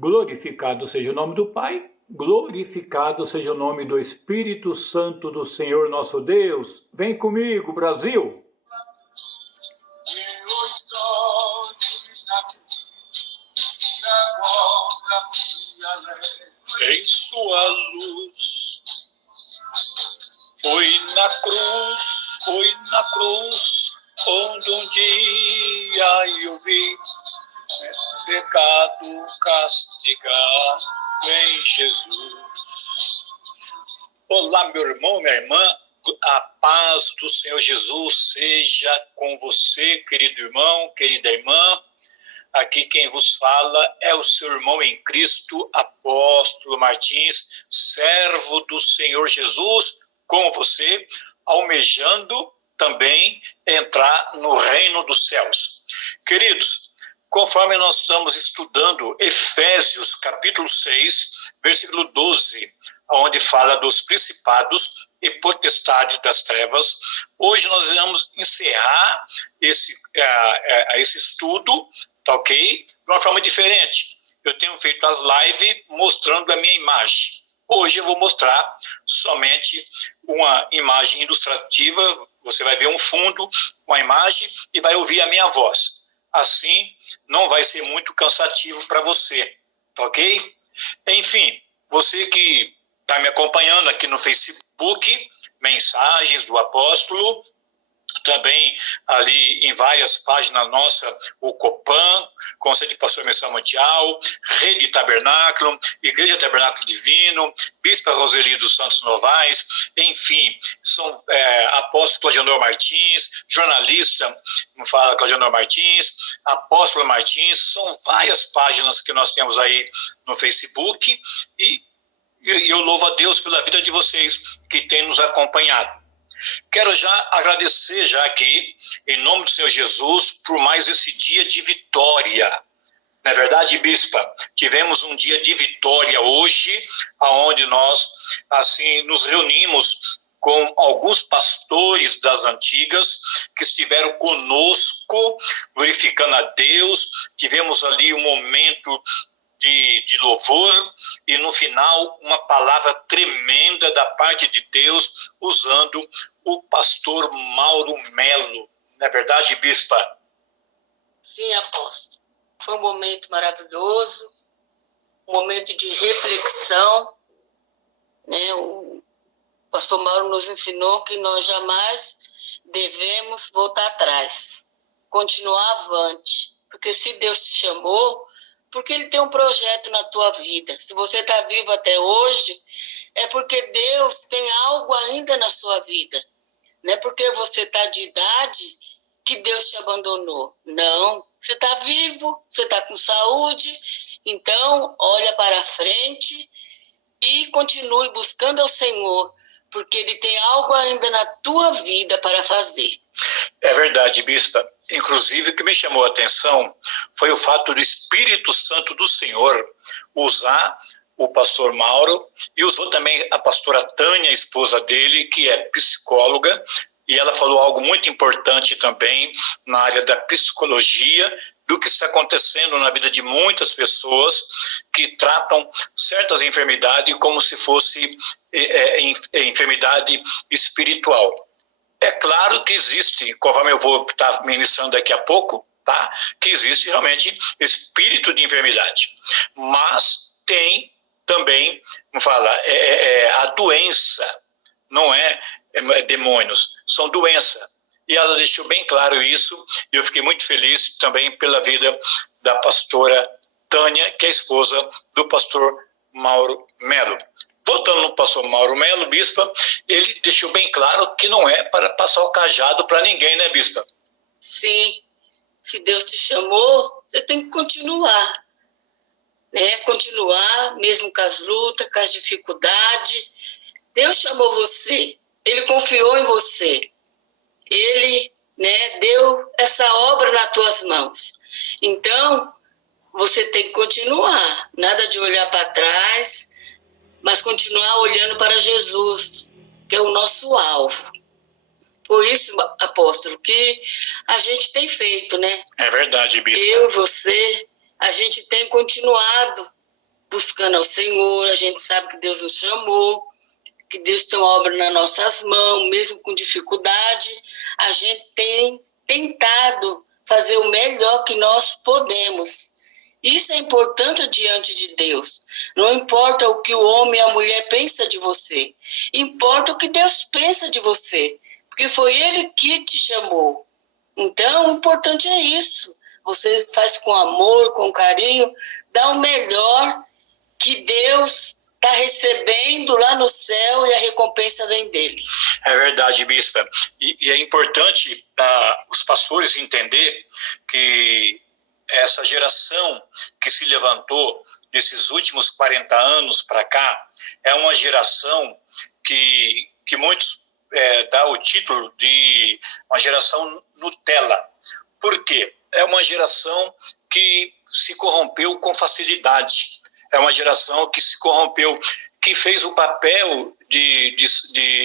Glorificado seja o nome do Pai, glorificado seja o nome do Espírito Santo do Senhor nosso Deus. Vem comigo, Brasil! Em sua luz, foi na cruz, onde um dia eu vi pecado castigar em Jesus. Olá, meu irmão, minha irmã, a paz do Senhor Jesus seja com você, querido irmão, querida irmã. Aqui quem vos fala é o seu irmão em Cristo, apóstolo Martins, servo do Senhor Jesus, como você, almejando também entrar no reino dos céus. Queridos, conforme nós estamos estudando Efésios capítulo 6, versículo 12, onde fala dos principados e potestades das trevas, hoje nós vamos encerrar esse estudo, tá ok? De uma forma diferente. Eu tenho feito as lives mostrando a minha imagem. Hoje eu vou mostrar somente uma imagem ilustrativa. Você vai ver um fundo, uma imagem e vai ouvir a minha voz. Assim, não vai ser muito cansativo para você, tá ok? Enfim, você que está me acompanhando aqui no Facebook, Mensagens do Apóstolo, também ali em várias páginas nossas, o Copan, Conselho de Pastor Missão Mundial, Rede Tabernáculo, Igreja Tabernáculo Divino, Bispa Roseli dos Santos Novais, enfim, são apóstolo Claudianor Martins, jornalista, como fala Claudianor Martins, apóstolo Martins, são várias páginas que nós temos aí no Facebook e eu louvo a Deus pela vida de vocês que têm nos acompanhado. Quero já agradecer já aqui, em nome do Senhor Jesus, por mais esse dia de vitória. Não é verdade, Bispa? Tivemos um dia de vitória hoje, onde nós assim nos reunimos com alguns pastores das antigas que estiveram conosco, glorificando a Deus. Tivemos ali um momento de louvor e no final uma palavra tremenda da parte de Deus usando o pastor Mauro Melo. Não é verdade, Bispa? Sim, apóstolo. Foi um momento maravilhoso, um momento de reflexão, né? O pastor Mauro nos ensinou que nós jamais devemos voltar atrás, continuar avante, porque se Deus te chamou, porque Ele tem um projeto na tua vida. Se você está vivo até hoje, é porque Deus tem algo ainda na sua vida. Não é porque você está de idade que Deus te abandonou. Não, você está vivo, você está com saúde, então olha para frente e continue buscando ao Senhor, porque Ele tem algo ainda na tua vida para fazer. É verdade, Bispa. Inclusive, o que me chamou a atenção foi o fato do Espírito Santo do Senhor usar o pastor Mauro e usou também a pastora Tânia, a esposa dele, que é psicóloga, e ela falou algo muito importante também na área da psicologia, do que está acontecendo na vida de muitas pessoas que tratam certas enfermidades como se fosse enfermidade espiritual. É claro que existe, conforme eu vou estar ministrando daqui a pouco, tá? Que existe realmente espírito de enfermidade. Mas tem também, como fala, a doença, não é demônios, são doenças. E ela deixou bem claro isso, e eu fiquei muito feliz também pela vida da pastora Tânia, que é a esposa do pastor Mauro Melo. Voltando no pastor Mauro Melo, Bispa, ele deixou bem claro que não é para passar o cajado para ninguém, né, Bispa? Sim, se Deus te chamou, você tem que continuar, né? Continuar, mesmo com as lutas, com as dificuldades. Deus chamou você, Ele confiou em você, Ele, né, deu essa obra nas tuas mãos. Então, você tem que continuar, nada de olhar para trás, mas continuar olhando para Jesus, que é o nosso alvo. Por isso, apóstolo, que a gente tem feito, né? É verdade, Bispo. Eu e você, a gente tem continuado buscando ao Senhor, a gente sabe que Deus nos chamou, que Deus tem uma obra nas nossas mãos, mesmo com dificuldade, a gente tem tentado fazer o melhor que nós podemos. Isso é importante diante de Deus. Não importa o que o homem e a mulher pensam de você, importa o que Deus pensa de você, porque foi Ele que te chamou. Então, o importante é isso. Você faz com amor, com carinho, dá o melhor que Deus está recebendo lá no céu e a recompensa vem dele. É verdade, bispa. E é importante os pastores entender que essa geração que se levantou nesses últimos 40 anos para cá é uma geração que muitos dão o título de uma geração Nutella. Por quê? É uma geração que se corrompeu com facilidade. É uma geração que se corrompeu, que fez o papel de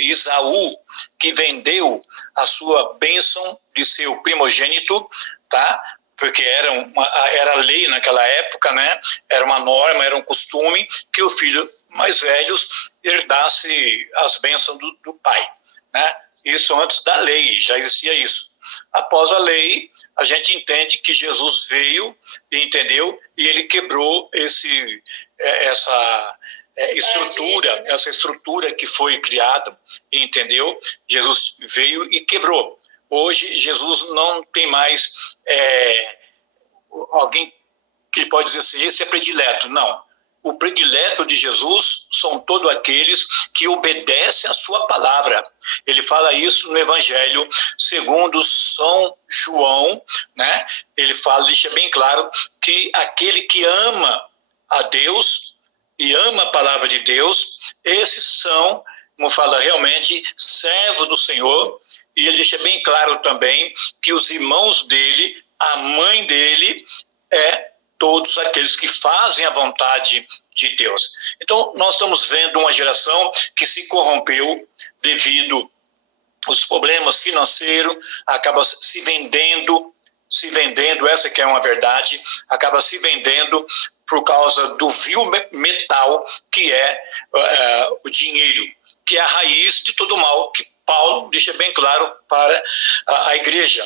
Esaú, que vendeu a sua bênção de ser o primogênito, tá? Porque era lei naquela época, né? Era uma norma, era um costume que o filho mais velho herdasse as bênçãos do pai, né? Isso antes da lei, já existia isso. Após a lei, a gente entende que Jesus veio, entendeu? E ele quebrou essa estrutura que foi criada, entendeu? Jesus veio e quebrou. Hoje, Jesus não tem mais alguém que pode dizer assim, esse é predileto. Não. O predileto de Jesus são todos aqueles que obedecem a sua palavra. Ele fala isso no Evangelho segundo São João, né? Ele fala, deixa bem claro, que aquele que ama a Deus e ama a palavra de Deus, esses são, como fala, realmente servos do Senhor. E ele deixa bem claro também que os irmãos dele, a mãe dele, todos aqueles que fazem a vontade de Deus. Então, nós estamos vendo uma geração que se corrompeu devido aos problemas financeiros, acaba se vendendo, essa que é uma verdade, acaba se vendendo por causa do vil metal que é o dinheiro, que é a raiz de todo mal, que Paulo deixa bem claro para a igreja.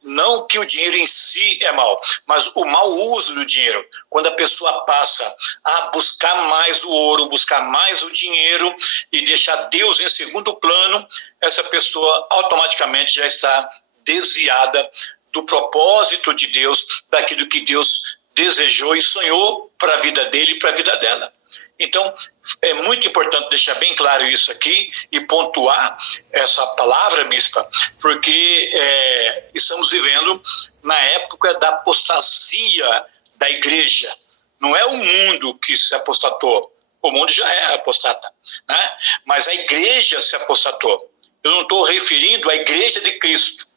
Não que o dinheiro em si é mal, mas o mau uso do dinheiro. Quando a pessoa passa a buscar mais o ouro, buscar mais o dinheiro e deixar Deus em segundo plano, essa pessoa automaticamente já está desviada do propósito de Deus, daquilo que Deus desejou e sonhou para a vida dele e para a vida dela. Então, é muito importante deixar bem claro isso aqui e pontuar essa palavra, bispa, porque estamos vivendo na época da apostasia da igreja. Não é o mundo que se apostatou, o mundo já é apostata, né? Mas a igreja se apostatou. Eu não estou referindo à igreja de Cristo,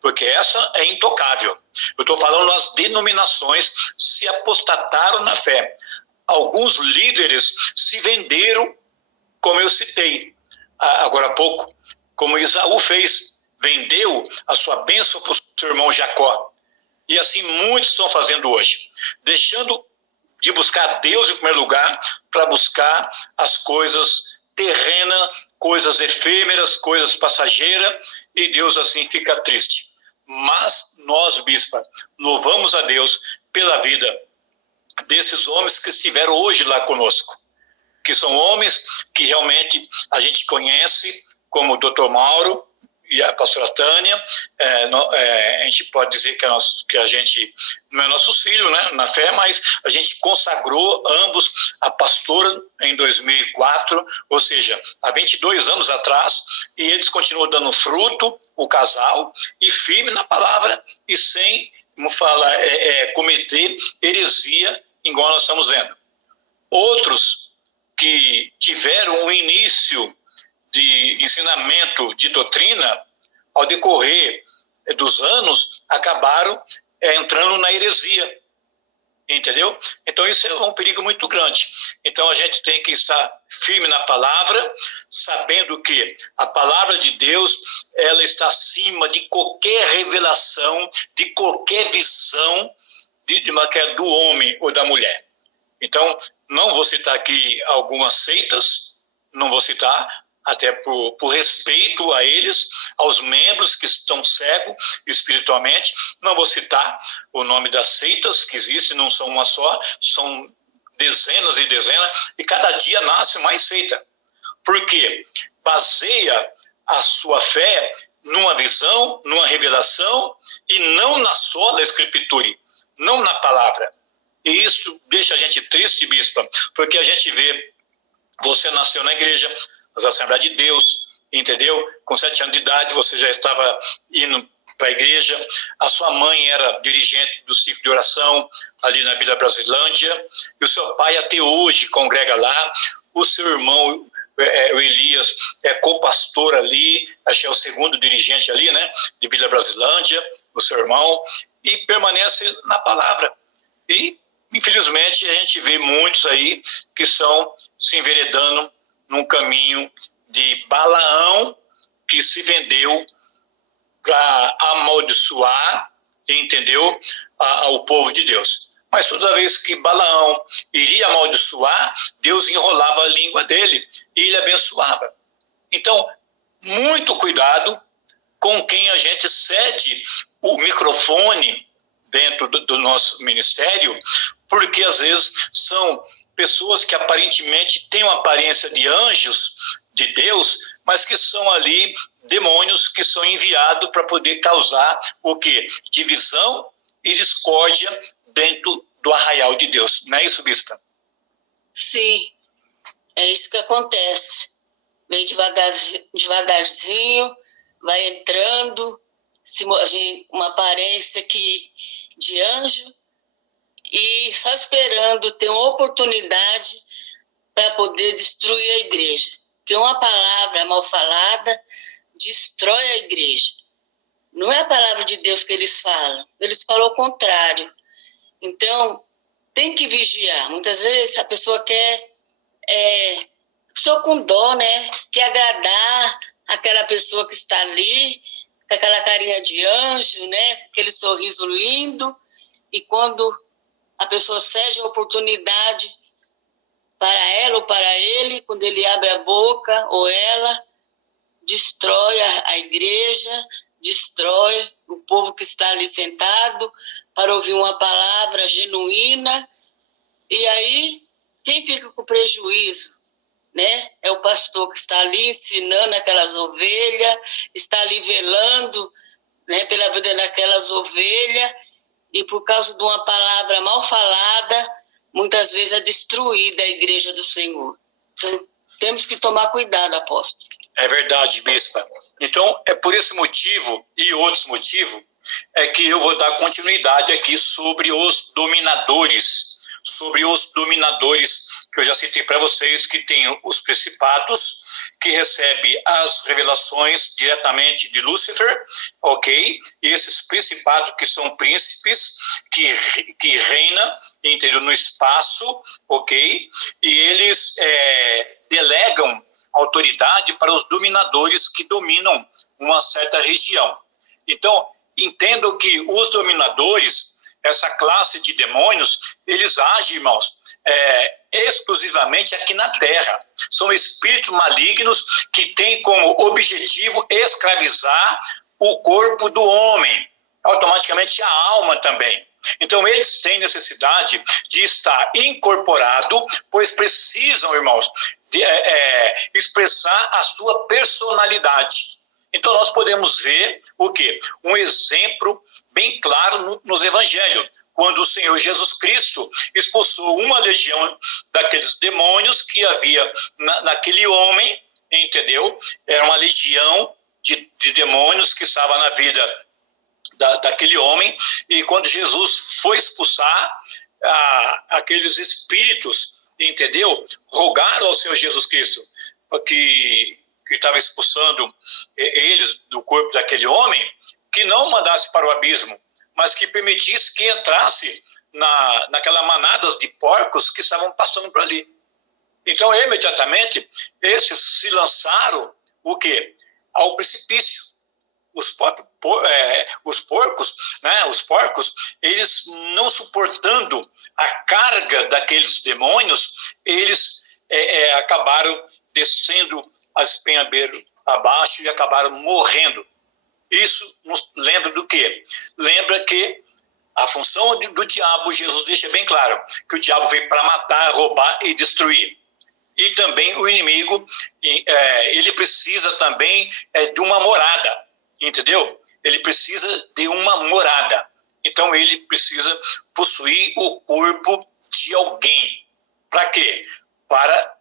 porque essa é intocável. Eu estou falando as denominações se apostataram na fé. Alguns líderes se venderam, como eu citei agora há pouco, como Esaú fez, vendeu a sua bênção para o seu irmão Jacó. E assim muitos estão fazendo hoje, deixando de buscar Deus em primeiro lugar para buscar as coisas terrenas, coisas efêmeras, coisas passageiras, e Deus assim fica triste. Mas nós, bispa, louvamos a Deus pela vida desses homens que estiveram hoje lá conosco, que são homens que realmente a gente conhece, como o Dr. Mauro e a pastora Tânia. A gente pode dizer que a gente não é nossos filhos, né, na fé, mas a gente consagrou ambos a pastora em 2004, ou seja, há 22 anos atrás, e eles continuam dando fruto, o casal, e firme na palavra e sem, como fala, cometer heresia, igual nós estamos vendo. Outros que tiveram um início de ensinamento de doutrina, ao decorrer dos anos, acabaram entrando na heresia, entendeu? Então isso é um perigo muito grande. Então a gente tem que estar firme na palavra, sabendo que a palavra de Deus, ela está acima de qualquer revelação, de qualquer visão do homem ou da mulher. Então, não vou citar aqui algumas seitas, não vou citar, até por respeito a eles, aos membros que estão cegos espiritualmente. Não vou citar o nome das seitas que existem, não são uma só, são dezenas e dezenas, e cada dia nasce mais seita. Por quê? Baseia a sua fé numa visão, numa revelação, e não na sola escritura, não na palavra. E isso deixa a gente triste, bispa, porque a gente vê, você nasceu na igreja, nas Assembleias de Deus, entendeu? Com 7 anos de idade você já estava indo para a igreja, a sua mãe era dirigente do ciclo de oração ali na Vila Brasilândia, e o seu pai até hoje congrega lá, o seu irmão, o Elias, é co-pastor ali, acho que é o segundo dirigente ali, né, de Vila Brasilândia, o seu irmão, e permanece na palavra. E, infelizmente, a gente vê muitos aí que estão se enveredando num caminho de Balaão, que se vendeu para amaldiçoar, entendeu, o povo de Deus. Mas toda vez que Balaão iria amaldiçoar, Deus enrolava a língua dele e ele abençoava. Então, muito cuidado com quem a gente cede o microfone dentro do nosso ministério, porque às vezes são pessoas que aparentemente têm uma aparência de anjos de Deus, mas que são ali demônios que são enviados para poder causar o quê? Divisão e discórdia dentro do arraial de Deus. Não é isso, bispa? Sim, é isso que acontece. Vem devagarzinho, vai entrando, uma aparência de anjo, e só esperando ter uma oportunidade para poder destruir a igreja. Porque uma palavra mal falada destrói a igreja. Não é a palavra de Deus que eles falam o contrário. Então, tem que vigiar. Muitas vezes a pessoa pessoa com dó, né? Quer agradar aquela pessoa que está ali, com aquela carinha de anjo, né? Aquele sorriso lindo, e quando a pessoa cede a oportunidade para ela ou para ele, quando ele abre a boca, ou ela, destrói a igreja, destrói o povo que está ali sentado para ouvir uma palavra genuína. E aí, quem fica com prejuízo, né? É o pastor que está ali ensinando aquelas ovelhas, está ali velando, né, pela vida daquelas ovelhas, e por causa de uma palavra mal falada, muitas vezes é destruída a igreja do Senhor. Então, temos que tomar cuidado, apóstolo. É verdade, bispa. Então, é por esse motivo e outros motivos é que eu vou dar continuidade aqui sobre os dominadores, que eu já citei para vocês, que tem os principados, que recebe as revelações diretamente de Lúcifer, ok? E esses principados que são príncipes, que reinam, entendeu, no espaço, ok? E eles delegam autoridade para os dominadores que dominam uma certa região. Então, entendam que os dominadores, essa classe de demônios, eles agem, irmãos, exclusivamente aqui na Terra. São espíritos malignos que têm como objetivo escravizar o corpo do homem, automaticamente a alma também. Então, eles têm necessidade de estar incorporado, pois precisam, irmãos, expressar a sua personalidade. Então, nós podemos ver o quê? Um exemplo bem claro nos evangelhos, quando o Senhor Jesus Cristo expulsou uma legião daqueles demônios que havia naquele homem, entendeu? Era uma legião de demônios que estava na vida daquele homem, e quando Jesus foi expulsar aqueles espíritos, entendeu? Rogaram ao Senhor Jesus Cristo que estava expulsando eles do corpo daquele homem, que não mandasse para o abismo, mas que permitisse que entrasse naquela manada de porcos que estavam passando por ali. Então, imediatamente, esses se lançaram, o quê? Ao precipício. os porcos, né, eles não suportando a carga daqueles demônios, eles acabaram descendo a espenhabeiro abaixo e acabaram morrendo. Isso nos lembra do quê? Lembra que a função do diabo, Jesus deixa bem claro, que o diabo veio para matar, roubar e destruir. E também o inimigo, ele precisa também de uma morada, entendeu? Ele precisa de uma morada. Então ele precisa possuir o corpo de alguém. Para quê? Para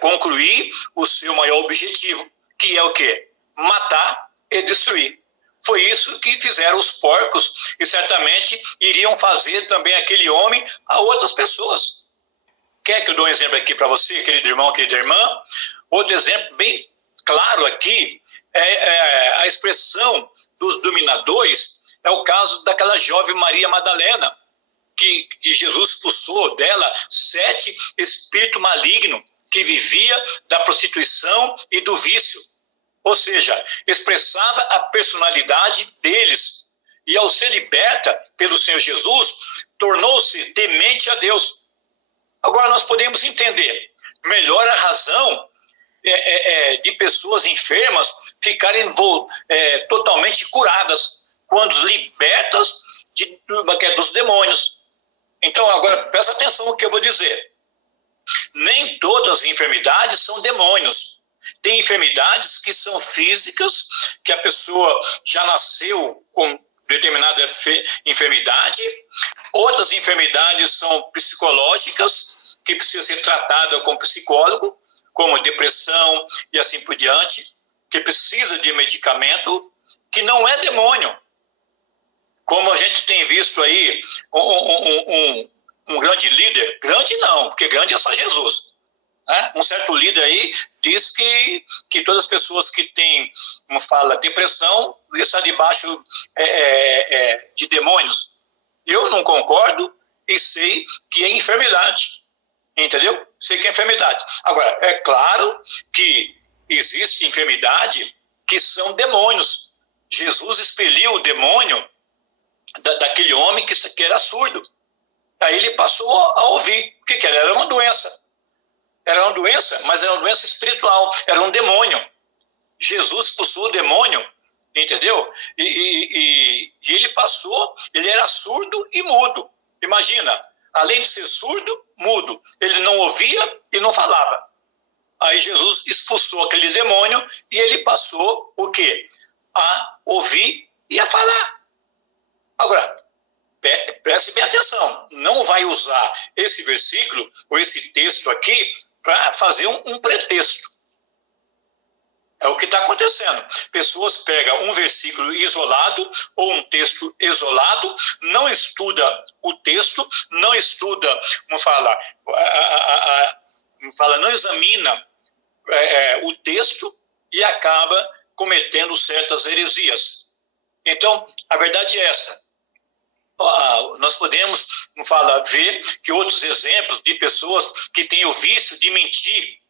concluir o seu maior objetivo, que é o quê? Matar e destruir. Foi isso que fizeram os porcos e certamente iriam fazer também aquele homem a outras pessoas. Quer que eu dou um exemplo aqui para você, querido irmão, querida irmã? Outro exemplo bem claro aqui é a expressão dos dominadores, é o caso daquela jovem Maria Madalena, que Jesus expulsou dela 7 espíritos malignos que vivia da prostituição e do vício. Ou seja, expressava a personalidade deles. E ao ser liberta pelo Senhor Jesus, tornou-se temente a Deus. Agora nós podemos entender melhor a razão de pessoas enfermas ficarem totalmente curadas quando libertas dos demônios. Então agora presta atenção no que eu vou dizer. Nem todas as enfermidades são demônios. Tem enfermidades que são físicas, que a pessoa já nasceu com determinada enfermidade. Outras enfermidades são psicológicas, que precisa ser tratada com psicólogo, como depressão e assim por diante, que precisa de medicamento, que não é demônio. Como a gente tem visto aí, um grande líder, grande não, porque grande é só Jesus, né? Um certo líder aí diz que todas as pessoas que têm, como fala, depressão, está debaixo de demônios. Eu não concordo e sei que é enfermidade, entendeu? Sei que é enfermidade. Agora, é claro que existe enfermidade que são demônios. Jesus expeliu o demônio daquele homem que era surdo. Aí ele passou a ouvir. O que era? Era uma doença. Era uma doença, mas era uma doença espiritual. Era um demônio. Jesus expulsou o demônio, entendeu? E ele passou, ele era surdo e mudo. Imagina, além de ser surdo, mudo. Ele não ouvia e não falava. Aí Jesus expulsou aquele demônio e ele passou o quê? A ouvir e a falar. Agora, preste bem atenção, não vai usar esse versículo ou esse texto aqui para fazer um pretexto. É o que está acontecendo. Pessoas pegam um versículo isolado ou um texto isolado, não estuda o texto, não estuda, não examina o texto e acaba cometendo certas heresias. Então, a verdade é essa. Nós podemos, ver que outros exemplos de pessoas que têm o vício de mentir.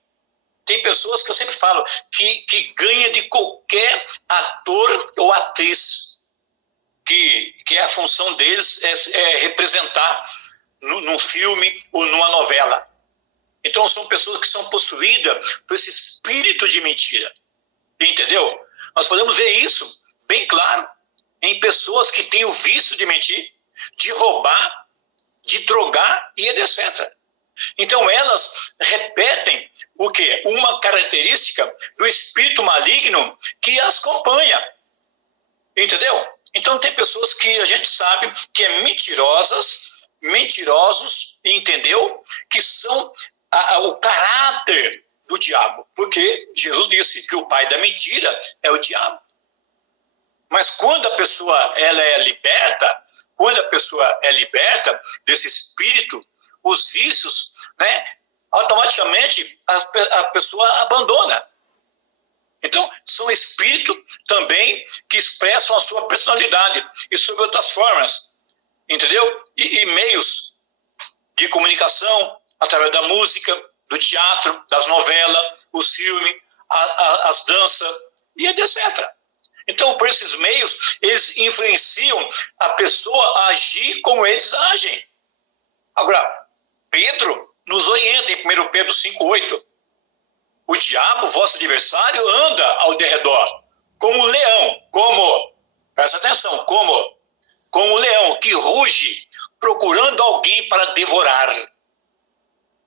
Tem pessoas que eu sempre falo que ganha de qualquer ator ou atriz, que a função deles é representar num filme ou numa novela. Então são pessoas que são possuídas por esse espírito de mentira. Entendeu? Nós podemos ver isso bem claro em pessoas que têm o vício de mentir, de roubar, de drogar e etc. Então elas repetem o quê? Uma característica do espírito maligno que as acompanha. Entendeu? Então tem pessoas que a gente sabe que é mentirosos, entendeu? Que são o caráter do diabo. Porque Jesus disse que o pai da mentira é o diabo. Mas quando a pessoa é liberta desse espírito, os vícios, né, automaticamente a pessoa abandona. Então, são espíritos também que expressam a sua personalidade e sob outras formas, entendeu? E meios de comunicação, através da música, do teatro, das novelas, os filmes, as danças e etc. Então, por esses meios, eles influenciam a pessoa a agir como eles agem. Agora, Pedro nos orienta em 1 Pedro 5,8. O diabo, vosso adversário, anda ao derredor, como leão, presta atenção, como o leão que ruge, procurando alguém para devorar.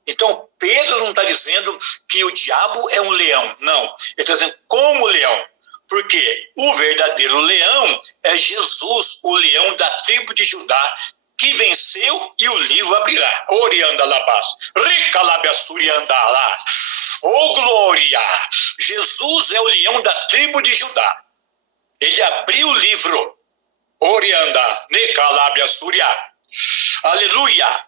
Então, Pedro não está dizendo que o diabo é um leão, não. Ele está dizendo como leão, porque o verdadeiro leão é Jesus, o leão da tribo de Judá, que venceu e o livro abrirá. Orianda labas, rica labiassurianda lá. Oh, glória! Jesus é o leão da tribo de Judá. Ele abriu o livro. Orianda, neca labiassuria. Aleluia!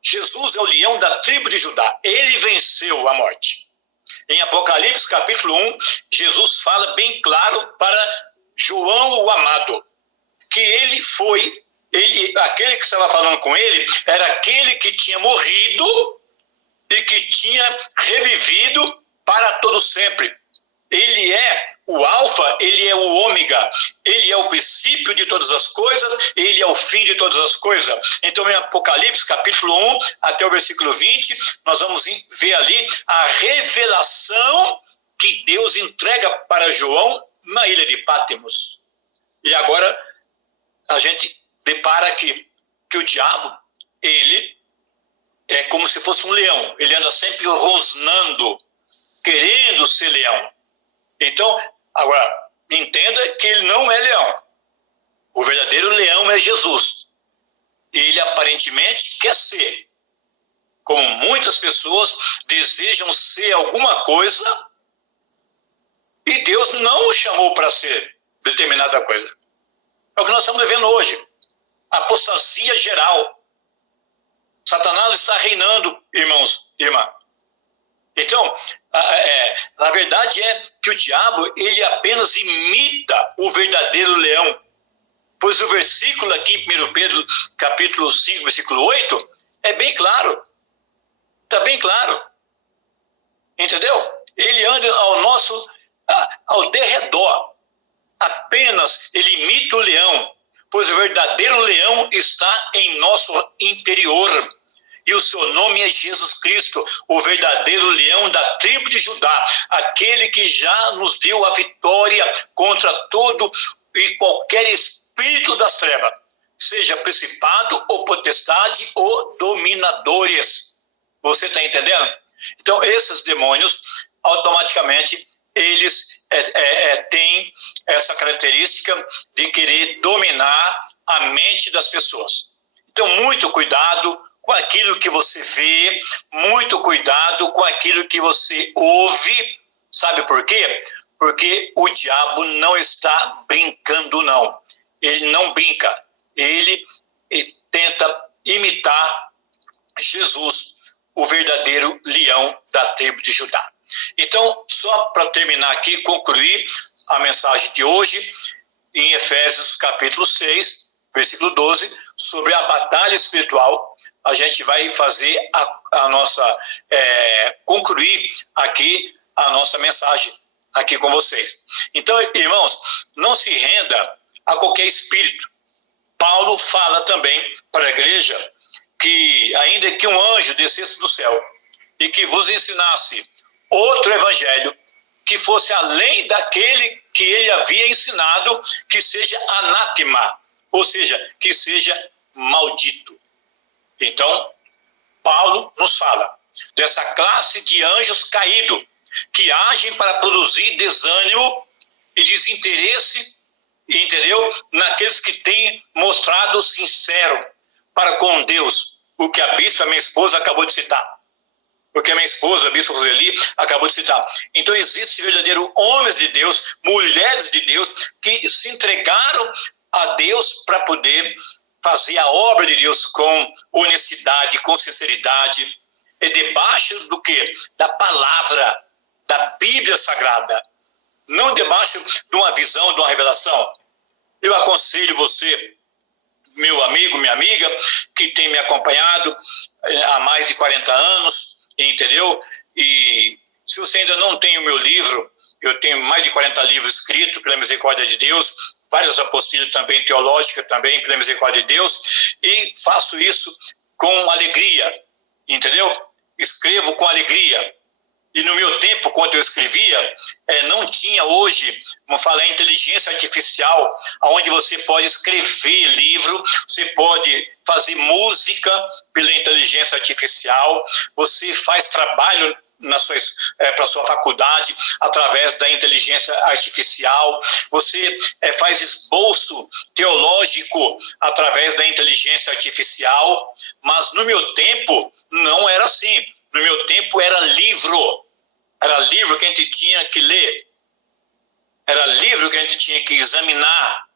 Jesus é o leão da tribo de Judá. Ele venceu a morte. Em Apocalipse, capítulo 1, Jesus fala bem claro para João o amado, que aquele que estava falando com ele, era aquele que tinha morrido e que tinha revivido para todo sempre. Ele é o alfa, ele é o ômega, ele é o princípio de todas as coisas, ele é o fim de todas as coisas. Então, em Apocalipse, capítulo 1, até o versículo 20, nós vamos ver ali a revelação que Deus entrega para João na ilha de Pátimos. E agora, a gente depara aqui que o diabo, ele é como se fosse um leão. Ele anda sempre rosnando, querendo ser leão. Então, agora, entenda que ele não é leão. O verdadeiro leão é Jesus. Ele aparentemente quer ser. Como muitas pessoas desejam ser alguma coisa e Deus não o chamou para ser determinada coisa. É o que nós estamos vivendo hoje. Apostasia geral. Satanás está reinando, irmãos e irmãs. Então, na verdade é que o diabo, ele apenas imita o verdadeiro leão. Pois o versículo aqui em 1 Pedro, capítulo 5, versículo 8, é bem claro. Está bem claro. Entendeu? Ele anda ao derredor. Apenas ele imita o leão. Pois o verdadeiro leão está em nosso interior. E o seu nome é Jesus Cristo, o verdadeiro leão da tribo de Judá, aquele que já nos deu a vitória contra todo e qualquer espírito das trevas, seja principado ou potestade ou dominadores. Você está entendendo? Então, esses demônios, automaticamente, eles têm essa característica de querer dominar a mente das pessoas. Então, muito cuidado com aquilo que você vê, muito cuidado com aquilo que você ouve. Sabe por quê? Porque o diabo não está brincando, não. Ele não brinca. Ele tenta imitar Jesus, o verdadeiro leão da tribo de Judá. Então, só para terminar aqui, concluir a mensagem de hoje, em Efésios capítulo 6, versículo 12, sobre a batalha espiritual, a gente vai fazer a nossa, concluir aqui a nossa mensagem aqui com vocês. Então, irmãos, não se renda a qualquer espírito. Paulo fala também para a igreja que ainda que um anjo descesse do céu e que vos ensinasse outro evangelho que fosse além daquele que ele havia ensinado, que seja anátema, ou seja, que seja maldito. Então, Paulo nos fala dessa classe de anjos caídos que agem para produzir desânimo e desinteresse, entendeu? Naqueles que têm mostrado sincero para com Deus, o que a bispa, minha esposa, acabou de citar. Porque a minha esposa, a bispa Roseli, acabou de citar. Então, existem verdadeiros homens de Deus, mulheres de Deus, que se entregaram a Deus para poder fazer a obra de Deus com honestidade, com sinceridade, e debaixo do quê? Da palavra, da Bíblia Sagrada, não debaixo de uma visão, de uma revelação. Eu aconselho você, meu amigo, minha amiga, que tem me acompanhado há mais de 40 anos, entendeu? E se você ainda não tem o meu livro, Eu tenho mais de 40 livros escritos pela misericórdia de Deus, várias apostilas também teológicas, também pela misericórdia de Deus, e faço isso com alegria, entendeu? Escrevo com alegria. E no meu tempo, quando eu escrevia, não tinha hoje, vamos falar, inteligência artificial, onde você pode escrever livro, você pode fazer música pela inteligência artificial, você faz trabalho para a sua faculdade através da inteligência artificial, você faz esboço teológico através da inteligência artificial, mas no meu tempo não era assim. No meu tempo era livro que a gente tinha que ler, era livro que a gente tinha que examinar,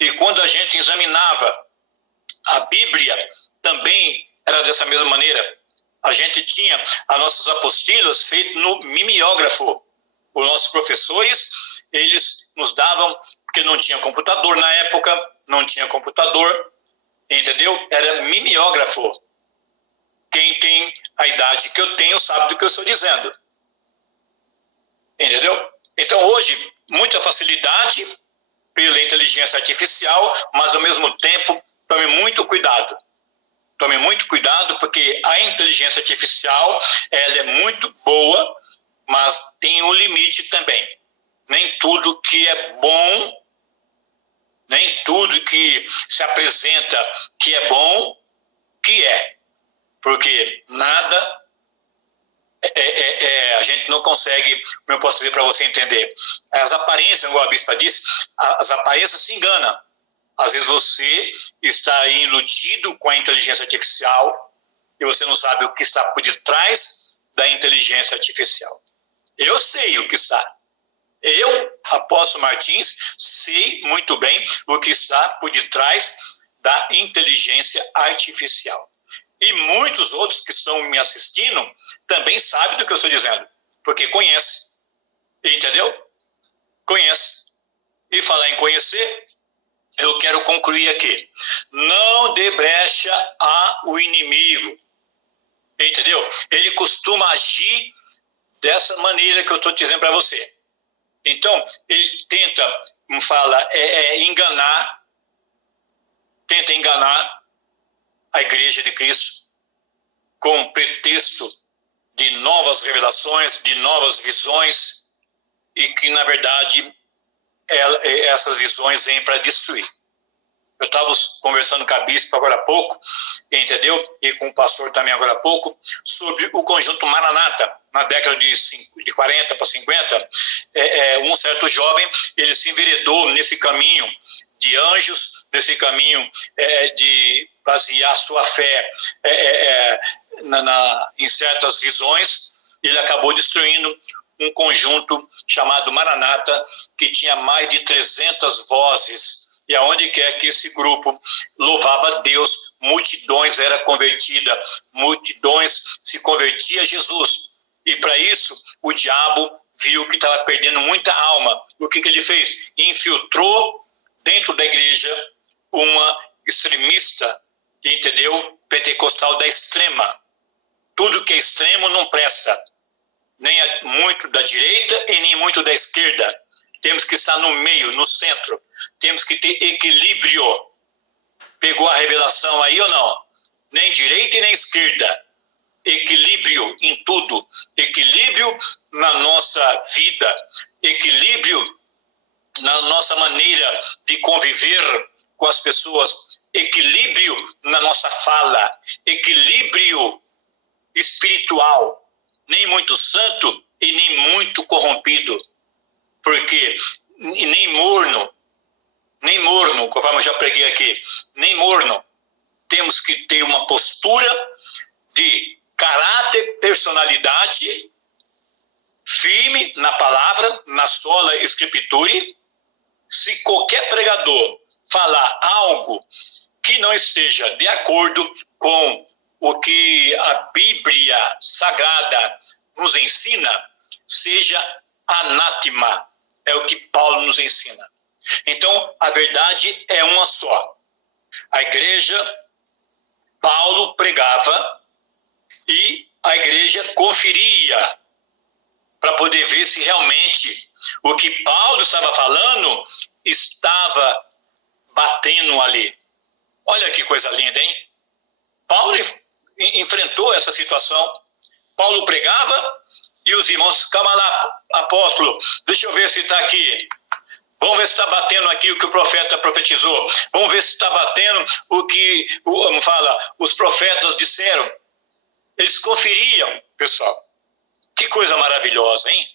e quando a gente examinava a Bíblia, também era dessa mesma maneira. A gente tinha as nossas apostilas feitas no mimeógrafo. Os nossos professores, eles nos davam, porque não tinha computador na época, não tinha computador, entendeu? Era mimeógrafo. Quem tem a idade que eu tenho sabe do que eu estou dizendo. Entendeu? Então, hoje, muita facilidade pela inteligência artificial, mas, ao mesmo tempo, tome muito cuidado. Tome muito cuidado, porque a inteligência artificial, ela é muito boa, mas tem um limite também. Nem tudo que é bom, nem tudo que se apresenta que é bom, que é. Porque nada, a gente não consegue, como eu posso dizer para você entender, as aparências, como a bispa disse, as aparências se enganam. Às vezes você está aí iludido com a inteligência artificial e você não sabe o que está por detrás da inteligência artificial. Eu sei o que está. Eu, Apóstolo Martins, sei muito bem o que está por detrás da inteligência artificial. E muitos outros que estão me assistindo também sabem do que eu estou dizendo, porque conhecem. Entendeu? Conhece. E falar em conhecer, eu quero concluir aqui. Não dê brecha ao inimigo. Entendeu? Ele costuma agir dessa maneira que eu estou dizendo para você. Então, ele tenta, como fala, enganar a Igreja de Cristo com pretexto de novas revelações, de novas visões, e que, na verdade, essas visões vêm para destruir. Eu estava conversando com a bispa agora há pouco, entendeu? E com o pastor também agora há pouco, sobre o conjunto Maranata. Na década de 40 para 50, um certo jovem, ele se enveredou nesse caminho de anjos, nesse caminho de basear sua fé em certas visões. Ele acabou destruindo um conjunto chamado Maranata, que tinha mais de 300 vozes, e aonde quer que esse grupo louvava a Deus, multidões eram convertidas, multidões se convertiam a Jesus. E para isso, o diabo viu que estava perdendo muita alma. O que ele fez? Infiltrou dentro da igreja uma extremista, entendeu? Pentecostal da extrema. Tudo que é extremo não presta. Nem muito da direita e nem muito da esquerda. Temos que estar no meio, no centro. Temos que ter equilíbrio. Pegou a revelação aí ou não? Nem direita e nem esquerda. Equilíbrio em tudo. Equilíbrio na nossa vida. Equilíbrio na nossa maneira de conviver com as pessoas. Equilíbrio na nossa fala. Equilíbrio espiritual. Nem muito santo e nem muito corrompido. Porque nem morno, conforme eu já preguei aqui, nem morno. Temos que ter uma postura de caráter, personalidade, firme na palavra, na sola escritura. Se qualquer pregador falar algo que não esteja de acordo com o que a Bíblia Sagrada nos ensina, seja anátema. É o que Paulo nos ensina. Então, a verdade é uma só. A igreja, Paulo pregava e a igreja conferia para poder ver se realmente o que Paulo estava falando estava batendo ali. Olha que coisa linda, hein? Paulo enfrentou essa situação. Paulo pregava e os irmãos, calma lá, apóstolo, deixa eu ver se está aqui. Vamos ver se está batendo aqui o que o profeta profetizou. Vamos ver se está batendo o que os profetas disseram. Eles conferiam, pessoal. Que coisa maravilhosa, hein?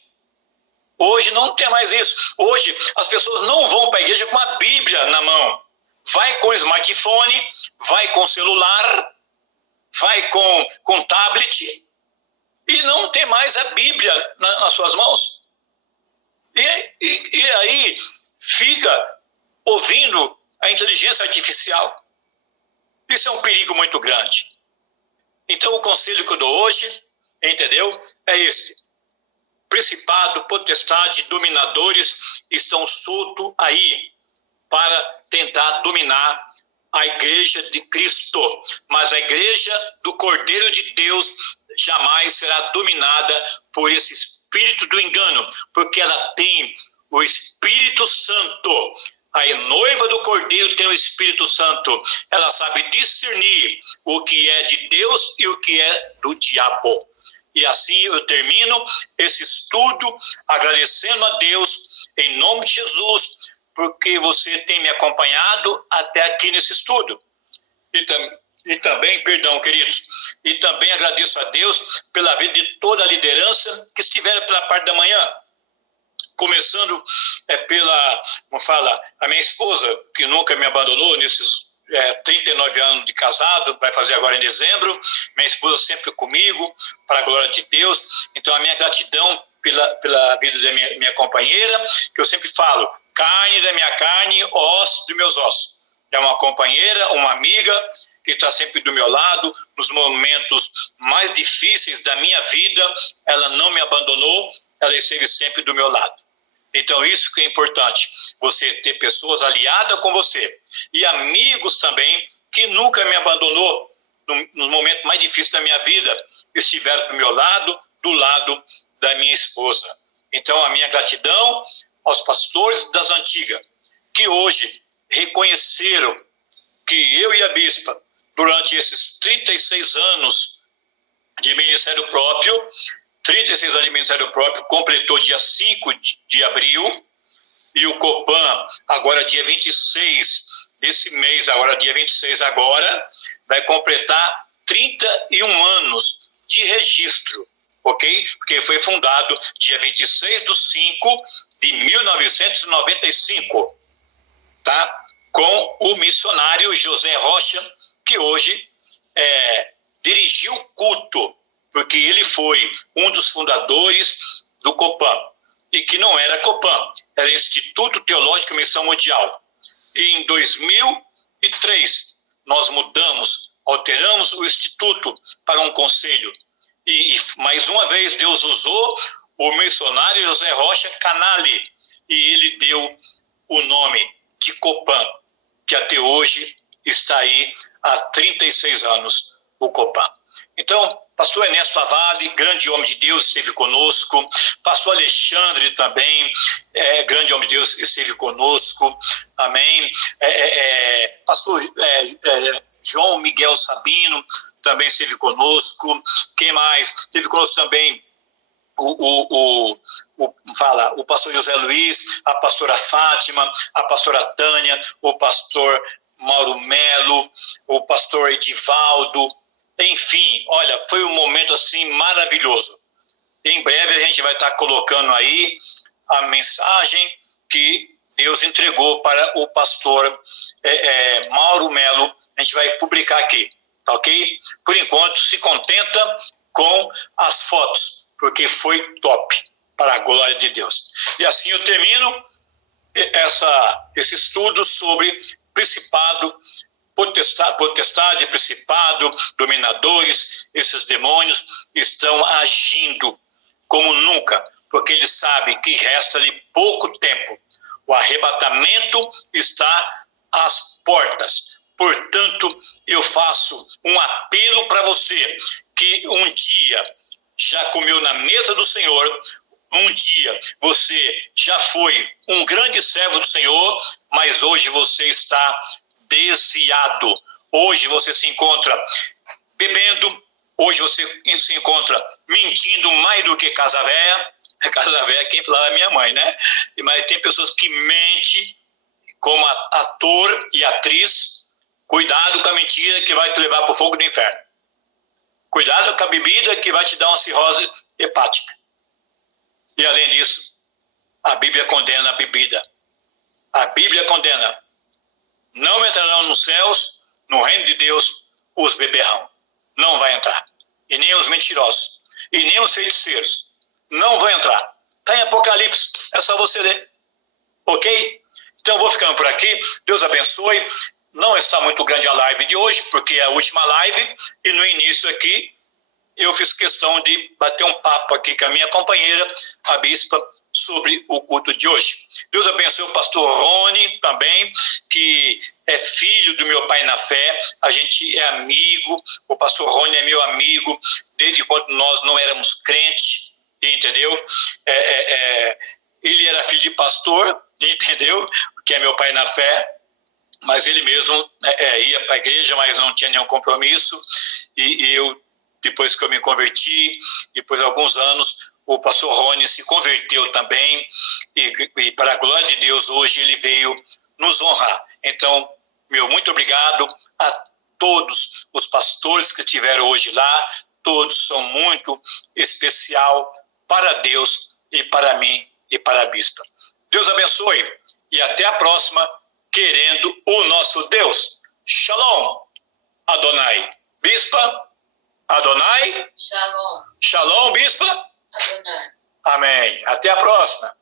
Hoje não tem mais isso. Hoje as pessoas não vão para a igreja com a Bíblia na mão. Vai com smartphone, vai com celular, vai com tablet e não tem mais a Bíblia nas suas mãos. E aí fica ouvindo a inteligência artificial. Isso é um perigo muito grande. Então o conselho que eu dou hoje, entendeu? É esse. Principado, potestade, dominadores estão soltos aí para tentar dominar a igreja de Cristo. Mas a igreja do Cordeiro de Deus jamais será dominada por esse espírito do engano, porque ela tem o Espírito Santo. A noiva do Cordeiro tem o Espírito Santo. Ela sabe discernir o que é de Deus e o que é do diabo. E assim eu termino esse estudo agradecendo a Deus em nome de Jesus, porque você tem me acompanhado até aqui nesse estudo. E também, perdão, queridos, e também agradeço a Deus pela vida de toda a liderança que estiver pela parte da manhã. Começando a minha esposa, que nunca me abandonou nesses 39 anos de casado, vai fazer agora em dezembro. Minha esposa sempre comigo, para a glória de Deus. Então, a minha gratidão pela vida da minha companheira, que eu sempre falo, carne da minha carne, osso dos meus ossos. É uma companheira, uma amiga, que está sempre do meu lado, nos momentos mais difíceis da minha vida. Ela não me abandonou, ela esteve sempre do meu lado. Então, isso que é importante, você ter pessoas aliadas com você. E amigos também, que nunca me abandonou nos momentos mais difíceis da minha vida, estiveram do meu lado, do lado da minha esposa. Então, a minha gratidão aos pastores das antigas, que hoje reconheceram que eu e a bispa, durante esses 36 anos de ministério próprio, 36 anos de ministério próprio, completou dia 5 de abril, e o Copan, agora dia 26 desse mês, agora dia 26 agora, vai completar 31 anos de registro, ok? Porque foi fundado dia 26/5/1995, tá? Com o missionário José Rocha, que hoje dirigiu o culto, porque ele foi um dos fundadores do Copan, e que não era Copan, era Instituto Teológico Missão Mundial. E em 2003, nós alteramos o Instituto para um conselho. E mais uma vez, Deus usou o missionário José Rocha Canale, e ele deu o nome de Copan, que até hoje está aí há 36 anos, o Copan. Então, pastor Ernesto Favalli, grande homem de Deus, esteve conosco. Pastor Alexandre também, grande homem de Deus, esteve conosco. Amém. Pastor João Miguel Sabino também esteve conosco. Quem mais? Esteve conosco também o pastor José Luiz, a pastora Fátima, a pastora Tânia, o pastor Mauro Melo, o pastor Edivaldo. Enfim, olha, foi um momento assim maravilhoso. Em breve a gente vai estar colocando aí a mensagem que Deus entregou para o pastor Mauro Melo. A gente vai publicar aqui, tá ok? Por enquanto, se contenta com as fotos, porque foi top, para a glória de Deus. E assim eu termino esse estudo sobre principado, potestade, principado, dominadores. Esses demônios estão agindo como nunca, porque eles sabem que resta-lhe pouco tempo. O arrebatamento está às portas. Portanto, eu faço um apelo para você que um dia já comeu na mesa do Senhor um dia você já foi um grande servo do Senhor, mas hoje você está desviado. Hoje você se encontra bebendo, hoje você se encontra mentindo mais do que casa véia. Casa véia, quem falava é minha mãe, né? Mas tem pessoas que mentem como ator e atriz. Cuidado com a mentira que vai te levar para o fogo do inferno. Cuidado com a bebida que vai te dar uma cirrose hepática. E além disso, a Bíblia condena a bebida. A Bíblia condena. Não entrarão nos céus, no reino de Deus, os beberrão. Não vai entrar. E nem os mentirosos. E nem os feiticeiros. Não vão entrar. Está em Apocalipse. É só você ler. Ok? Então eu vou ficando por aqui. Deus abençoe. Não está muito grande a live de hoje, porque é a última live. E no início aqui, eu fiz questão de bater um papo aqui com a minha companheira, a bispa, sobre o culto de hoje. Deus abençoe o pastor Rony também, que é filho do meu pai na fé. A gente é amigo. O pastor Rony é meu amigo desde quando nós não éramos crentes, entendeu? Ele era filho de pastor, entendeu? Que é meu pai na fé. Mas ele mesmo ia para a igreja, mas não tinha nenhum compromisso. E eu, depois que eu me converti, depois de alguns anos, o pastor Rony se converteu também. E para a glória de Deus, hoje ele veio nos honrar. Então, meu muito obrigado a todos os pastores que estiveram hoje lá. Todos são muito especial para Deus e para mim e para a bispa. Deus abençoe e até a próxima, querendo o nosso Deus. Shalom, Adonai. Bispa, Adonai. Shalom. Shalom, bispa. Adonai. Amém. Até a próxima.